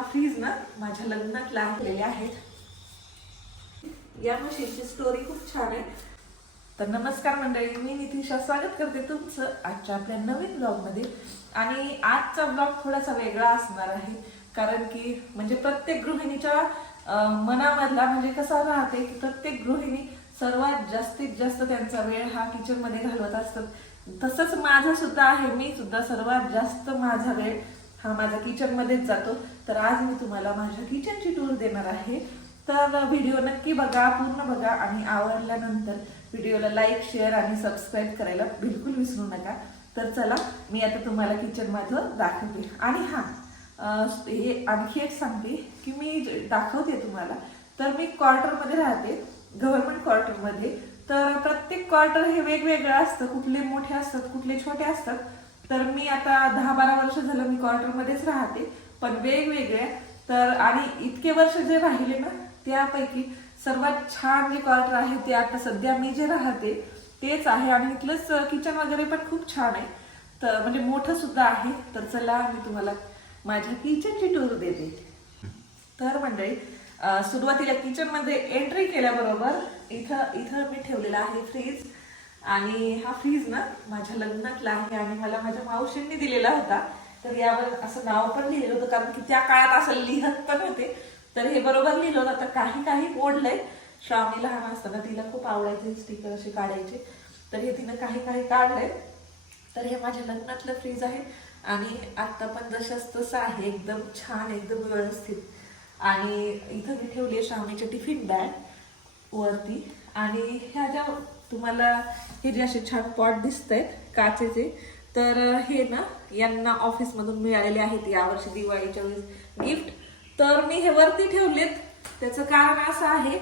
हा फ्रीज ना माझ्या लग्नात लागलेले आहेत. या मशीनची स्टोरी खूप छान आहे. तर नमस्कार मंडळी मी नितीशा. स्वागत करते तुमचं आजच्या आपल्या नवीन ब्लॉगमध्ये आणि आजचा ब्लॉग थोडासा वेगळा असणार आहे. कारण की म्हणजे प्रत्येक गृहिणीच्या मनामधला म्हणजे कसा राहते की प्रत्येक गृहिणी सर्वात जास्तीत जास्त त्यांचा वेळ हा किचनमध्ये घालवत असतात. तसंच माझा सुद्धा आहे. मी सुद्धा सर्वात जास्त माझा वेळ हा माझा किचन मध्येच जातो. तर आज मी तुम्हाला माझ्या किचनची टूर देणार आहे. तर व्हिडिओ नक्की बघा पूर्ण बघा आणि आवडल्यानंतर व्हिडिओला लाईक शेअर आणि सबस्क्राईब करायला बिलकुल विसरू नका. तर चला मी आता तुम्हाला किचन माझं दाखवते. आणि हां हे आणखी एक सांगते की मी दाखवते तुम्हाला. तर मी क्वार्टरमध्ये राहते गव्हर्नमेंट क्वार्टरमध्ये तर प्रत्येक क्वार्टर हे वेगवेगळं असतं. कुठले मोठे असतात कुठले छोटे असतात. तर मी आता दहा बारा वर्ष झालं मी क्वार्टरमध्येच राहते. पण वेगवेगळे. तर आणि इतके वर्ष जे राहिले ना त्यापैकी सर्वात छान जे क्वार्टर आहे ते आता सध्या मी जे राहते तेच आहे. आणि इथलंच किचन वगैरे पण खूप छान आहे. तर म्हणजे मोठं सुद्धा आहे. तर चला मी तुम्हाला माझ्या किचनची टूर देते. तर मंडळी सुरुवातीला किचनमध्ये एंट्री केल्याबरोबर इथं इथं मी ठेवलेला आहे फ्रीज आणि हा फ्रीज ना माझ्या लग्नातला आहे आणि मला माझ्या मावशींनी दिलेला होता. तर यावर असं नाव पण लिहिलं होतं कारण की त्या काळात असं लिहत पण होते. तर हे बरोबर लिहिलं होतं. तर काही काही ओढलंय. श्रावणी लहान असताना तिला खूप आवडायचे स्टिकर असे काढायचे. तर हे तिनं काही काही काढलंय. तर हे माझ्या लग्नातलं फ्रीज आहे. आणि आत्ता पण जशाच तसं आहे. एकदम छान एकदम व्यवस्थित. आणि इथं मी ठेवली आहे श्रावणीचे टिफिन बॅग वरती. आणि ह्या ज्या तुम्हाला हे जे असे छान पॉट दिसत आहेत काचेचे तर हे ना यांना ऑफिसमधून मिळालेले आहेत यावर्षी दिवाळीच्या वेळेस गिफ्ट. तर मी हे वरती ठेवलेत. त्याचं कारण असं आहे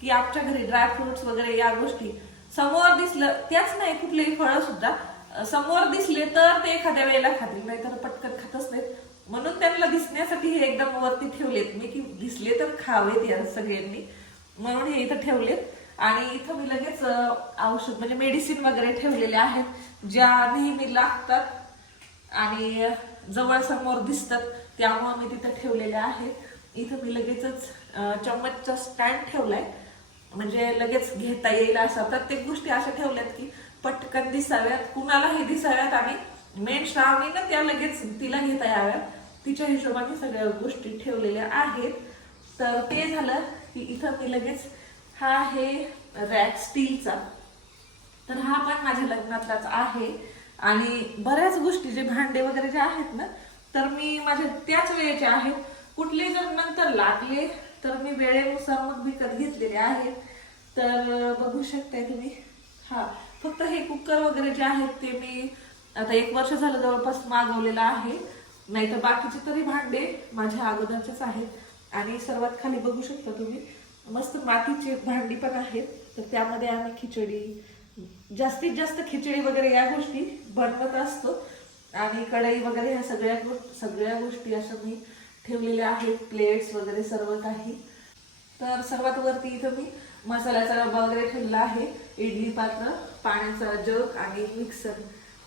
की आमच्या घरी ड्रायफ्रुट्स वगैरे या गोष्टी समोर दिसलं त्याच नाही कुठलेही फळं सुद्धा समोर दिसले तर ते एखाद्या वेळेला खातील नाहीतर पटकन खातच नाहीत. म्हणून त्यांना दिसण्यासाठी हे एकदम वरती ठेवलेत मी की दिसले तर खावेत या सगळ्यांनी. म्हणून हे इथं ठेवलेत. आणि इथं मी लगेच औषध म्हणजे मेडिसिन वगैरे ठेवलेले आहेत. ज्या नेहमी लागतात आणि जवळ समोर दिसतात त्यामुळे मी तिथं ठेवलेल्या आहेत. इथं मी लगेचच चम्मचचा स्टँड ठेवलाय. म्हणजे लगेच घेता येईल असा. प्रत्येक गोष्टी अशा ठेवल्यात की पटकन दिसाव्यात. कुणालाही दिसाव्यात. आणि मेन श्रावणी ना त्या लगेच तिला घेता याव्यात. तिच्या हिशोबाने सगळ्या गोष्टी ठेवलेल्या आहेत. तर ते झालं की इथं मी लगेच हा आहे रॅक स्टीलचा. तर हा पण माझ्या लग्नातलाच आहे. आणि बऱ्याच गोष्टी जे भांडे वगैरे जे आहेत ना तर मी माझ्या त्याच वेळेचे आहेत कुठले जर नंतर लागले तर मी वेळेनुसार मग विकत घेतलेले आहेत. तर बघू शकताय तुम्ही. हा फक्त हे कुकर वगैरे जे आहेत ते मी आता एक वर्ष झालं जवळपास मागवलेलं आहे. नाही तर बाकीचे तरी भांडे माझ्या अगोदरचेच आहेत. आणि सर्वात खाली बघू शकता तुम्ही मस्त मातीचे भांडी पण आहेत. तर त्यामध्ये आम्ही खिचडी जास्तीत जास्त खिचडी वगैरे या गोष्टी बनवत असतो. आणि कढई वगैरे ह्या सगळ्या सगळ्या गोष्टी अशा मी ठेवलेल्या आहेत. प्लेट्स वगैरे सर्व काही. तर सर्वात वरती इथं मी मसाल्याचा डबा वगैरे ठेवलेला आहे. इडली पात्र पाण्याचा जग आणि मिक्सर.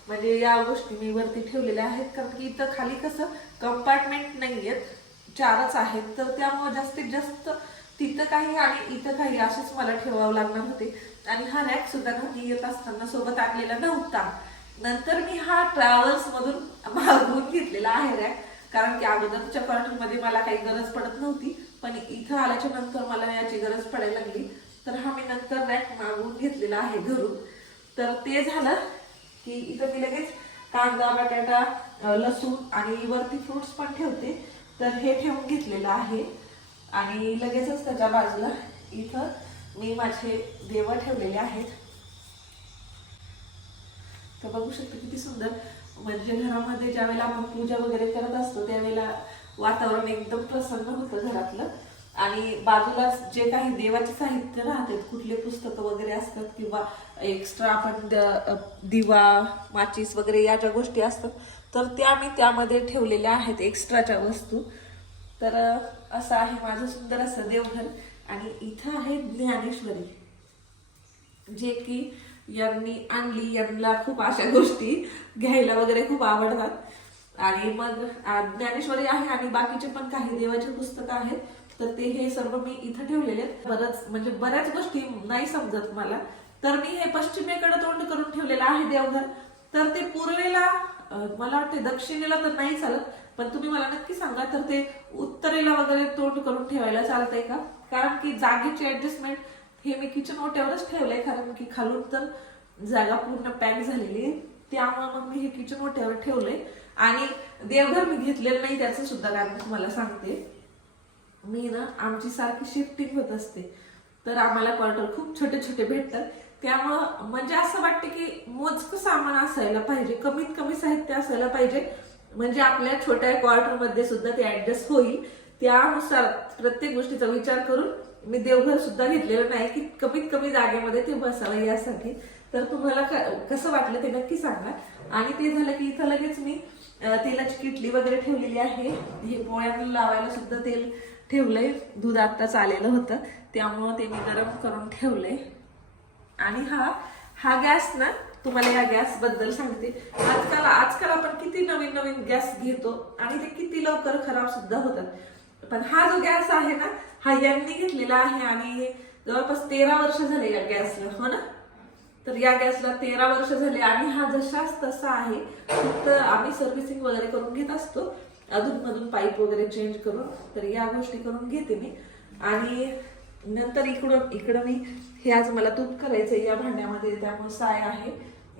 म्हणजे या गोष्टी मी वरती ठेवलेल्या आहेत. कारण की इथं खाली कसं कंपार्टमेंट नाही आहेत चारच आहेत. तर त्यामुळे जास्तीत जास्त तिथं काही आणि इथं काही असेच मला ठेवावं लागणार होते. आणि हा रॅक सुद्धा ना येत असताना सोबत आणलेला नव्हता. नंतर मी हा ट्रॅव्हल्स मधून मागवून घेतलेला आहे रॅक कारण की अगोदरच्या क्वार्टरमध्ये मला काही गरज पडत नव्हती. पण इथं आल्याच्यानंतर मला याची गरज पडायला लागली. तर हा मी नंतर रॅक मागवून घेतलेला आहे घरून. तर ते झालं की इथं मी लगेच कांदा बटाटा लसूण आणि वरती फ्रुट्स पण ठेवते. तर हे ठेवून घेतलेलं आहे. आणि लगेचच त्याच्या बाजूला इथं मी माझे देव ठेवलेले आहेत. तर बघू शकतो किती सुंदर. म्हणजे घरामध्ये ज्या वेळेला आपण पूजा वगैरे करत असतो त्यावेळेला वातावरण एकदम प्रसन्न होतं घरातलं. आणि बाजूलाच जे काही देवाचे साहित्य राहतात कुठले पुस्तकं वगैरे असतात किंवा एक्स्ट्रा आपण द- दिवा माचीस वगैरे या ज्या गोष्टी असतात तर त्या मी त्यामध्ये ठेवलेल्या आहेत एक्स्ट्राच्या वस्तू. तर असं आहे माझं सुंदर असं देवघर. आणि इथं आहे ज्ञानेश्वरी. जे की यांनी आणली यांना खूप अशा गोष्टी घ्यायला वगैरे खूप आवडतात. आणि मग ज्ञानेश्वरी आहे आणि बाकीचे पण काही देवाचे पुस्तकं आहेत. तर ते हे सर्व मी इथं ठेवलेले आहेत. बरंच म्हणजे बऱ्याच गोष्टी नाही समजत मला. तर मी हे पश्चिमेकडे तोंड करून ठेवलेलं आहे देवघर. तर ते पूर्वेला मला वाटते दक्षिणेला तर नाही चालत पण तुम्ही मला नक्की सांगा तर ते उत्तरेला वगैरे तोंड करून ठेवायला चालतंय का? कारण की जागेची ऍडजस्टमेंट हे मी किचन ओट्यावरच ठेवलंय कारण की खालून तर जागा पूर्ण पॅक झालेली आहे. त्यामुळे मग मी हे किचन ओट्यावर ठेवलंय. आणि देवघर मी घेतलेलं नाही त्याचं सुद्धा कारण तुम्हाला सांगते. मी ना आमची सारखी शिफ्टिंग होत असते. तर आम्हाला क्वार्टर खूप छोटे छोटे भेटतात. त्यामुळं म्हणजे असं वाटतं की मोजकं सामान असायला पाहिजे कमीत कमी साहित्य असायला पाहिजे. म्हणजे आपल्या छोट्या क्वार्टरमध्ये सुद्धा ते ऍडजस्ट होईल. त्यानुसार प्रत्येक गोष्टीचा विचार करून मी देवघर सुद्धा घेतलेलं नाही की कमीत कमी जागेमध्ये ते बसावं यासाठी. तर तुम्हाला क- कसं वाटलं ते नक्की सांगा. आणि ते झालं की इथं लगेच मी तेलाची किटली वगैरे ठेवलेली आहे. हे पोळ्यांना लावायला सुद्धा तेल ठेवलंय. दूध आत्ताच आलेलं होतं. त्यामुळं ते मी गरम करून ठेवलंय. आणि हा हा गॅस ना तुम्हाला या गॅसबद्दल सांगते. आजकाल आजकाल आपण किती नवीन नवीन गॅस घेतो आणि ते किती लवकर खराब सुद्धा होतात. पण हा जो गॅस आहे ना हा यांनी घेतलेला आहे आणि जवळपास तेरा वर्ष झाले या गॅसला हो ना? तर या गॅसला तेरा वर्ष झाले आणि हा जशाच तसा आहे फक्त आम्ही सर्व्हिसिंग वगैरे करून घेत असतो. अधून मधून पाईप वगैरे चेंज करून तर या गोष्टी करून घेते मी. आणि नंतर इकडं इकडं मी हे आज मला तूप करायचं या भांड्यामध्ये त्यामुळे साय आहे.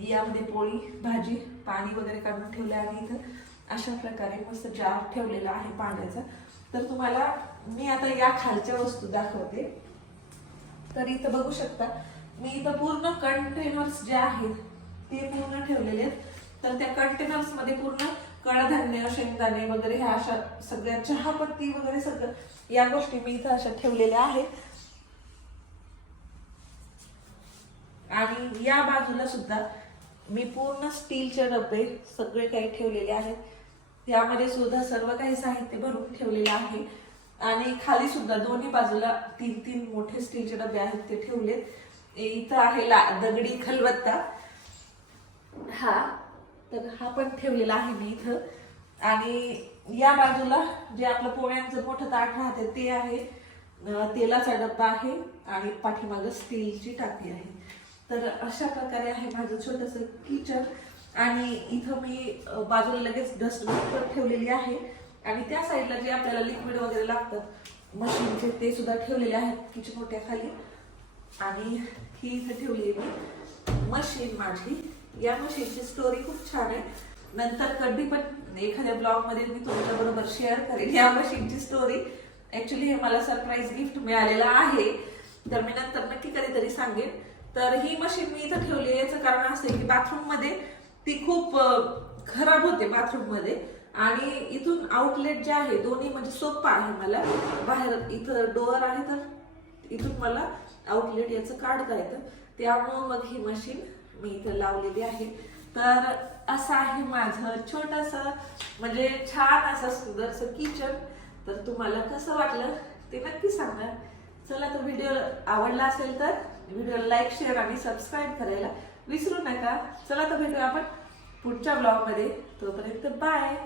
यामध्ये पोळी भाजी पाणी वगैरे काढून ठेवलं आणि इथं. अशा प्रकारे मस्त जार ठेवलेला आहे पाण्याचा. तर तुम्हाला मी आता या खालच्या वस्तू दाखवते. तर इथं बघू शकता मी इथं पूर्ण कंटेनर्स जे आहेत ते पूर्ण ठेवलेले आहेत. तर त्या कंटेनर्समध्ये पूर्ण कडधान्य शेंगदाणे वगैरे ह्या अशा सगळ्या चहापत्ती वगैरे सगळं या गोष्टी मी इथं अशा ठेवलेल्या आहेत. आणि या बाजूला सुद्धा मी पूर्ण स्टीलचे डबे सगळे काही ठेवलेले आहेत. त्यामध्ये सुद्धा सर्व काही साहित्य भरून ठेवलेलं आहे. आणि खाली सुद्धा दोन्ही बाजूला तीन तीन मोठे स्टीलचे डबे आहेत ते ठेवलेत. इथं आहे ला दगडी खलबत्ता. हा तर हा पण ठेवलेला आहे मी इथं. आणि या बाजूला जे आपलं पोळ्यांचं मोठं ताट राहते ते आहे. तेलाचा डब्बा आहे आणि पाठीमागं स्टीलची टाकी आहे. तर अशा प्रकारे आहे माझं छोटस किचन. आणि इथं मी बाजूला लगेच डस्टबिन ठेवलेली आहे. आणि त्या साईडला जे आपल्याला लिक्विड वगैरे लागतात मशीनचे ते सुद्धा ठेवलेले आहेत किचन मोठ्या खाली. आणि ही इथे ठेवली आहे मी. मशीन माझी. या मशीनची स्टोरी खूप छान आहे. नंतर कधी पण एखाद्या ब्लॉगमध्ये मी तुमच्या बरोबर शेअर करेन या मशीनची स्टोरी ऍक्च्युली हे मला सरप्राईज गिफ्ट मिळालेलं आहे. तर मी नंतर नक्की कधीतरी सांगेन. तर ही मशीन मी इथं ठेवली याचं कारण असं की बाथरूममध्ये ती खूप खराब होते बाथरूममध्ये आणि इथून आउटलेट जे आहे दोन्ही म्हणजे सोपं आहे मला. बाहेर इथं डोअर आहे तर इथून मला आउटलेट याचं काढता येतं. त्यामुळं मग ही मशीन मी इथं लावलेली आहे. तर असं आहे माझं छोटस म्हणजे छान असं सुंदरसं किचन तर तुम्हाला कसं वाटलं ते नक्की सांगा. चला तर व्हिडिओ आवडला असेल तर व्हिडिओला लाईक शेअर आणि सबस्क्राईब करायला विसरू नका. चला तर भेटूया आपण पुढच्या ब्लॉगमध्ये. तोपर्यंत बाय.